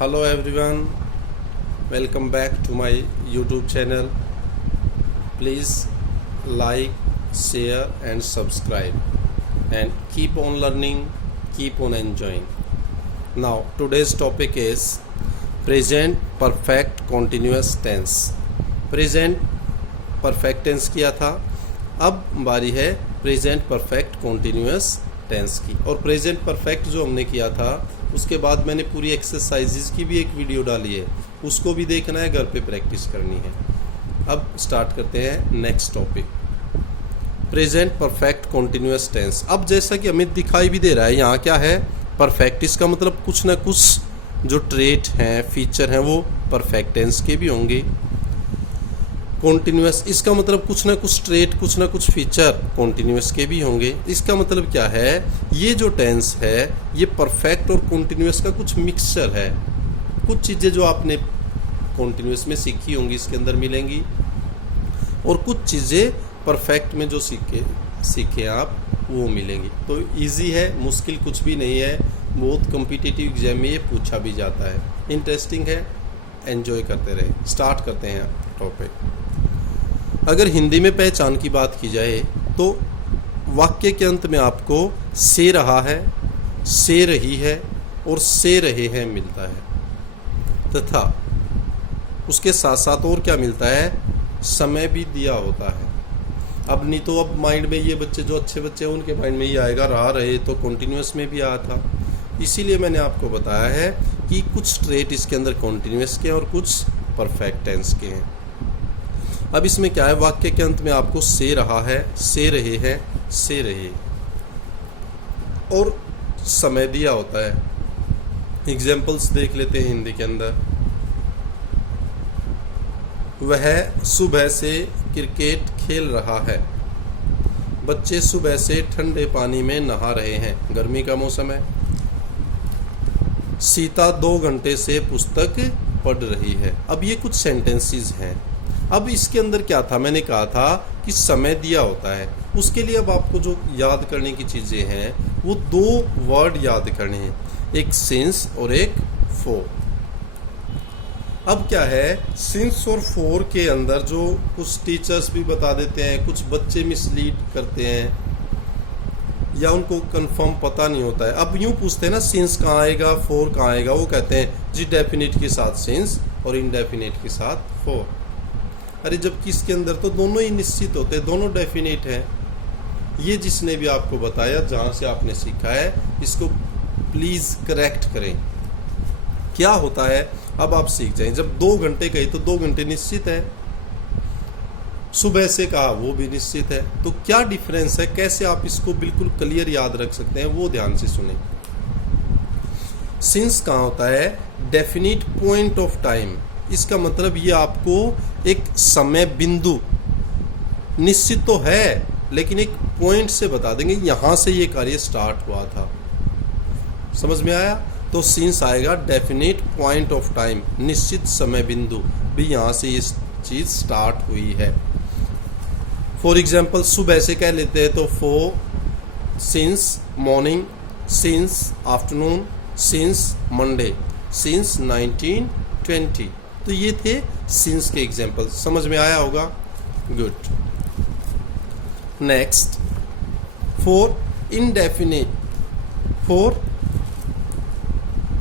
Hello everyone, welcome back to my YouTube channel. Please like, share and subscribe and keep on learning, keep on enjoying. Now today's topic is present perfect continuous tense. Present perfect tense किया था, अब बारी है present perfect continuous tense की। और present perfect जो हमने किया था उसके बाद मैंने पूरी एक्सरसाइजेज की भी एक वीडियो डाली है, उसको भी देखना है, घर पे प्रैक्टिस करनी है। अब स्टार्ट करते हैं next topic, present perfect continuous tense. अब जैसा कि हमें दिखाई भी दे रहा है यहाँ क्या है, परफेक्ट। इसका मतलब कुछ ना कुछ जो ट्रेट हैं, फीचर हैं, वो परफेक्ट टेंस के भी होंगे। कॉन्टिन्यूअस, इसका मतलब कुछ ना कुछ ट्रेट, कुछ ना कुछ फीचर कॉन्टिन्यूअस के भी होंगे। इसका मतलब क्या है, ये जो टेंस है ये परफेक्ट और कॉन्टिन्यूअस का कुछ मिक्सचर है। कुछ चीज़ें जो आपने कॉन्टिन्यूअस में सीखी होंगी इसके अंदर मिलेंगी, और कुछ चीज़ें परफेक्ट में जो सीखे आप वो मिलेंगी। तो इजी है, मुश्किल कुछ भी नहीं है, बहुत कॉम्पिटिटिव एग्जाम में ये पूछा भी जाता है। इंटरेस्टिंग है, एंजॉय करते रहे। स्टार्ट करते हैं टॉपिक। अगर हिंदी में पहचान की बात की जाए तो वाक्य के अंत में आपको से रहा है, से रही है और से रहे हैं मिलता है, तथा उसके साथ साथ और क्या मिलता है, समय भी दिया होता है। अब नहीं तो अब माइंड में ये बच्चे जो अच्छे बच्चे हैं उनके माइंड में ये आएगा रहा रहे तो कॉन्टिन्यूअस में भी आया था। इसीलिए मैंने आपको बताया है कि कुछ ट्रेट इसके अंदर कॉन्टिन्यूअस के हैं और कुछ परफेक्ट टेंस के हैं। अब इसमें क्या है, वाक्य के अंत में आपको से रहा है, से रहे हैं, से रहे और समय दिया होता है। एग्जाम्पल्स देख लेते हैं हिंदी के अंदर। वह सुबह से क्रिकेट खेल रहा है। बच्चे सुबह से ठंडे पानी में नहा रहे हैं, गर्मी का मौसम है। सीता 2 घंटे से पुस्तक पढ़ रही है। अब ये कुछ सेंटेंसेस हैं। अब इसके अंदर क्या था, मैंने कहा था कि समय दिया होता है। उसके लिए अब आपको जो याद करने की चीज़ें हैं वो 2 वर्ड याद करने हैं, एक सिंस और एक फॉर। अब क्या है, सिंस और फॉर के अंदर जो कुछ टीचर्स भी बता देते हैं, कुछ बच्चे मिसलीड करते हैं या उनको कंफर्म पता नहीं होता है। अब यूँ पूछते हैं ना, सिंस कहाँ आएगा, फॉर कहाँ आएगा, वो कहते हैं जी डेफिनेट के साथ सिंस और इनडेफिनेट के साथ फॉर। अरे जबकि इसके अंदर तो दोनों ही निश्चित होते हैं, दोनों डेफिनेट हैं। ये जिसने भी आपको बताया, जहाँ से आपने सीखा है, इसको प्लीज़ करेक्ट करें। क्या होता है, अब आप सीख जाएं। जब 2 घंटे कही तो 2 घंटे निश्चित है, सुबह से कहा वो भी निश्चित है। तो क्या डिफरेंस है, कैसे आप इसको बिल्कुल क्लियर याद रख सकते हैं, वो ध्यान से सुने। सिंस कहाँ होता है, डेफिनिट पॉइंट ऑफ टाइम। इसका मतलब ये आपको एक समय बिंदु निश्चित तो है लेकिन एक पॉइंट से बता देंगे यहाँ से ये कार्य स्टार्ट हुआ था। समझ में आया? तो सिंस आएगा डेफिनेट पॉइंट ऑफ टाइम, निश्चित समय बिंदु भी यहाँ से ये चीज़ स्टार्ट हुई है। फॉर एग्जाम्पल सुबह से कह लेते हैं तो for since morning, since afternoon, since Monday, since 1920। तो ये थे सिंस के एग्जाम्पल। समझ में आया होगा? Good. Next, for indefinite. For,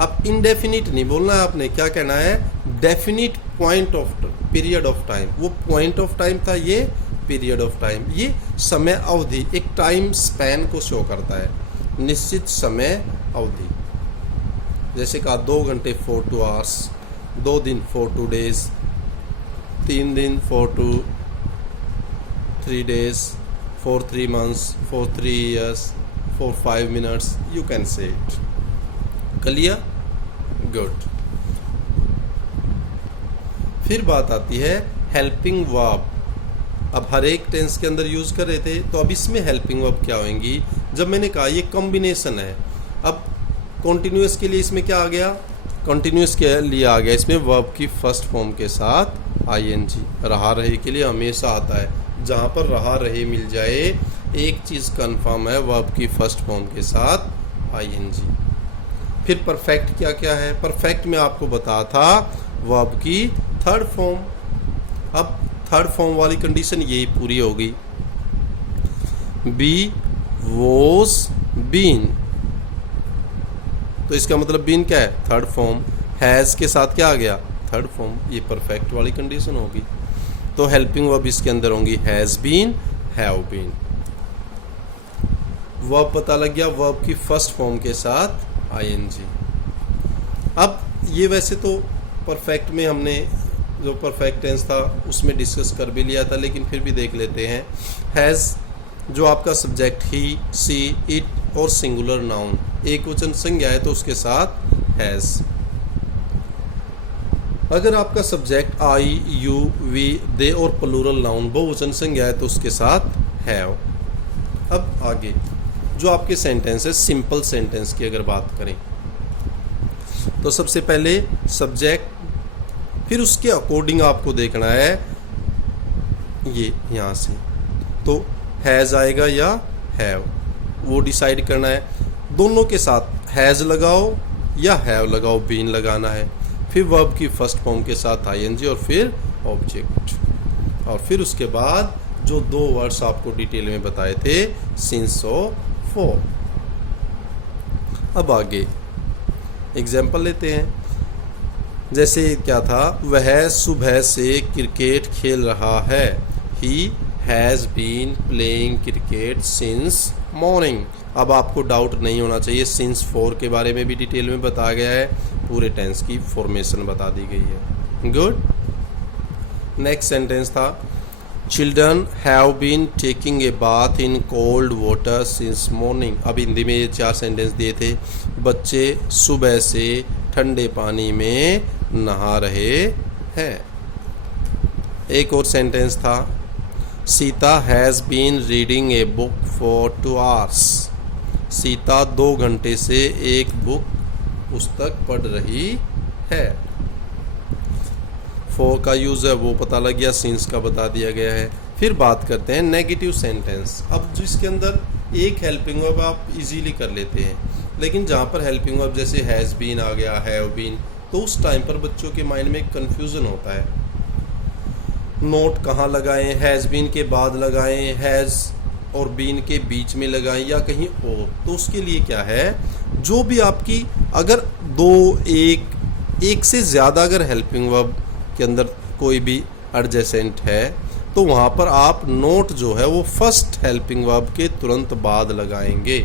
अब इनडेफिनिट नहीं बोलना है आपने, क्या कहना है, definite point of period of time. वो पॉइंट ऑफ टाइम था, ये पीरियड ऑफ टाइम। ये समय अवधि, एक टाइम स्पैन को शो करता है, निश्चित समय अवधि। जैसे कहा 2 घंटे for 2 hours, 2 दिन for 2 days, 3 दिन for 3 days, for 3 months, for 3 years, for 5 minutes, you can say it. Clear? Good. फिर बात आती है हेल्पिंग वर्ब। अब हर एक टेंस के अंदर यूज कर रहे थे, तो अब इसमें हेल्पिंग वर्ब क्या होंगी। जब मैंने कहा ये कॉम्बिनेशन है, अब कॉन्टिन्यूअस के लिए इसमें क्या आ गया, कॉन्टिन्यूअस के लिए आ गया इसमें वर्ब की फर्स्ट फॉर्म के साथ आईएनजी। रहा रहे के लिए हमेशा आता है, जहाँ पर रहा रहे मिल जाए, एक चीज़ कंफर्म है, वर्ब की फर्स्ट फॉर्म के साथ आईएनजी। फिर परफेक्ट क्या क्या है? परफेक्ट में आपको बता था वर्ब की थर्ड फॉर्म। अब थर्ड फॉर्म वाली कंडीशन यही पूरी होगी, बी वॉज बीन, तो इसका मतलब बीन क्या है? Third form. हैज़ के साथ क्या आ गया? Third form. ये परफेक्ट वाली कंडीशन होगी। तो हेल्पिंग वर्ब इसके अंदर होंगी has been, have been. Verb पता लग गया, वर्ब की फर्स्ट फॉर्म के साथ आईएनजी। अब ये वैसे तो परफेक्ट में हमने जो परफेक्ट टेंस था उसमें डिस्कस कर भी लिया था, लेकिन फिर भी देख लेते हैं। हैज़ जो आपका सब्जेक्ट ही, सी, इट और सिंगुलर नाउन, एक वचन संज्ञा है तो उसके साथ हैज़। अगर आपका सब्जेक्ट आई, यू, वी, दे और प्लूरल नाउन बहुवचन संज्ञा है तो उसके साथ हैव। अब आगे जो आपके सेंटेंस है, सिंपल सेंटेंस की अगर बात करें तो सबसे पहले सब्जेक्ट, फिर उसके अकॉर्डिंग आपको देखना है ये यहाँ से, तो हैज़ आएगा या हैव, वो डिसाइड करना है। दोनों के साथ हैज़ लगाओ या हैव लगाओ, बीन लगाना है। फिर वर्ब की फर्स्ट फॉर्म के साथ आईएनजी और फिर ऑब्जेक्ट, और फिर उसके बाद जो दो वर्ड्स आपको डिटेल में बताए थे, सिंस और फॉर। अब आगे एग्जाम्पल लेते हैं। जैसे क्या था, वह सुबह से क्रिकेट खेल रहा है। He has been playing cricket since morning. अब आपको डाउट नहीं होना चाहिए, सिंस फॉर के बारे में भी डिटेल में बताया गया है, पूरे टेंस की फॉर्मेशन बता दी गई है। गुड। नेक्स्ट सेंटेंस था, children have been taking a bath in cold water since morning. अब हिंदी में ये 4 सेंटेंस दिए थे। बच्चे सुबह से ठंडे पानी में नहा रहे हैं। एक और सेंटेंस था, Sita has been reading a book for 2 hours। Sita 2 घंटे से एक बुक पुस्तक पढ़ रही है। फॉर का यूज़ है वो पता लग गया, सिंस का बता दिया गया है। फिर बात करते हैं नेगेटिव सेंटेंस। अब जिसके अंदर एक हेल्पिंग वर्ब आप इजीली कर लेते हैं, लेकिन जहाँ पर हेल्पिंग वर्ब जैसे हैज़ बीन आ गया, हैव बीन, तो उस टाइम पर बच्चों के माइंड में कन्फ्यूज़न होता है। नोट कहाँ लगाएं, हैज़ बीन के बाद लगाएं, हैज़ और बीन के बीच में लगाएं या कहीं और। तो उसके लिए क्या है, जो भी आपकी अगर एक से ज़्यादा अगर हेल्पिंग वर्ब के अंदर कोई भी एडजेसेंट है तो वहाँ पर आप नोट जो है वो फर्स्ट हेल्पिंग वर्ब के तुरंत बाद लगाएंगे।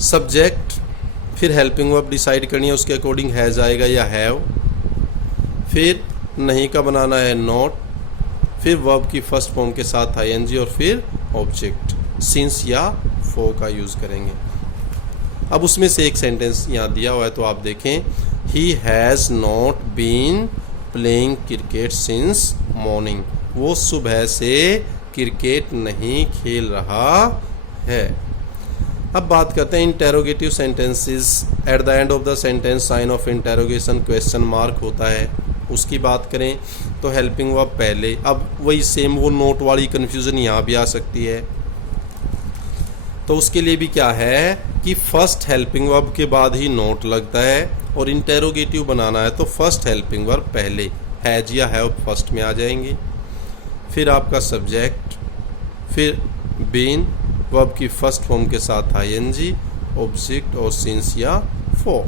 सब्जेक्ट, फिर हेल्पिंग वर्ब डिसाइड करनी है, उसके अकॉर्डिंग हैज़ आएगा या हैव। फिर नहीं का बनाना है नॉट, फिर वर्ब की फर्स्ट फॉर्म के साथ आईएनजी और फिर ऑब्जेक्ट, सिंस या फॉर का यूज़ करेंगे। अब उसमें से एक सेंटेंस यहाँ दिया हुआ है तो आप देखें, he has not been playing cricket since morning. वो सुबह से क्रिकेट नहीं खेल रहा है। अब बात करते हैं interrogative sentences. At the end of the sentence sign of interrogation question mark होता है, उसकी बात करें तो हेल्पिंग वर्ब पहले। अब वही सेम वो नोट वाली कन्फ्यूज़न यहाँ भी आ सकती है, तो उसके लिए भी क्या है कि फर्स्ट हेल्पिंग वर्ब के बाद ही नोट लगता है, और इंटेरोगेटिव बनाना है तो फर्स्ट हेल्पिंग वर्ब पहले, हैज या हैव फर्स्ट में आ जाएंगे। फिर आपका सब्जेक्ट, फिर बीन, वर्ब की फर्स्ट फॉर्म के साथ आईएनजी, ऑब्जेक्ट और सिंस या फॉर।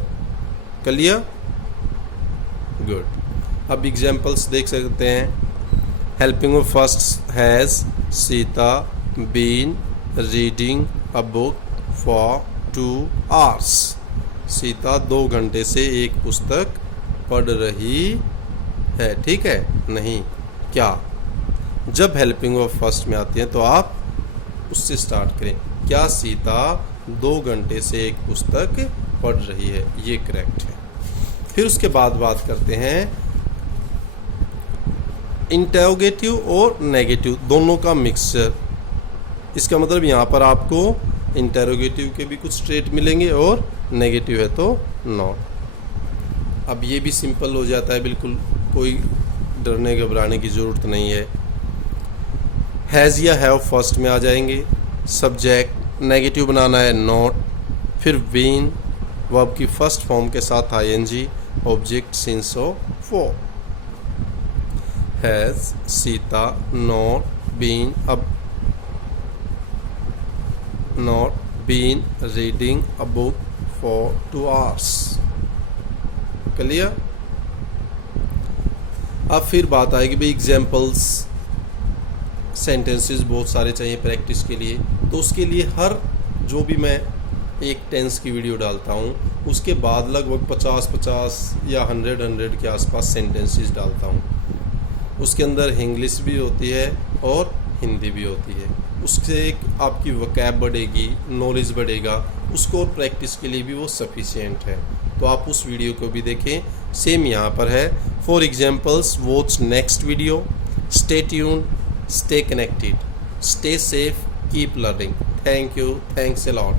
क्लियर? गुड। अब एग्जांपल्स देख सकते हैं। Helping verb first has Sita been reading a book for 2 hours। Sita 2 घंटे से एक पुस्तक पढ़ रही है। ठीक है? नहीं, क्या? जब हेल्पिंग वर्ब फर्स्ट में आती है तो आप उससे स्टार्ट करें, क्या सीता 2 घंटे से एक पुस्तक पढ़ रही है, ये करेक्ट है। फिर उसके बाद बात करते हैं इंटेरोगेटिव और नेगेटिव दोनों का मिक्सचर। इसका मतलब यहाँ पर आपको इंटेरोगेटिव के भी कुछ ट्रेट मिलेंगे और नेगेटिव है तो नॉट। अब ये भी सिंपल हो जाता है, बिल्कुल कोई डरने घबराने की ज़रूरत नहीं है। हैज़ या हैव फर्स्ट में आ जाएंगे। सब्जेक्ट, नेगेटिव बनाना है नॉट, फिर बीन वर्ब की फर्स्ट फॉर्म के साथ आईएनजी, ऑब्जेक्ट सिंस ऑफ वो। Has Sita not been reading a book for 2 hours। Clear. अब फिर बात आएगी भाई एग्जाम्पल्स, सेंटेंसेस बहुत सारे चाहिए प्रैक्टिस के लिए। तो उसके लिए हर जो भी मैं एक टेंस की वीडियो डालता हूँ उसके बाद लगभग 50 या 100 के आसपास सेंटेंसेस डालता हूँ। उसके अंदर इंग्लिश भी होती है और हिंदी भी होती है। उससे एक आपकी वकैब बढ़ेगी, नॉलेज बढ़ेगा, उसको और प्रैक्टिस के लिए भी वो सफिशिएंट है। तो आप उस वीडियो को भी देखें, सेम यहाँ पर है। For examples watch next video. Stay tuned, stay connected, stay safe, keep learning. Thank you, thanks a lot.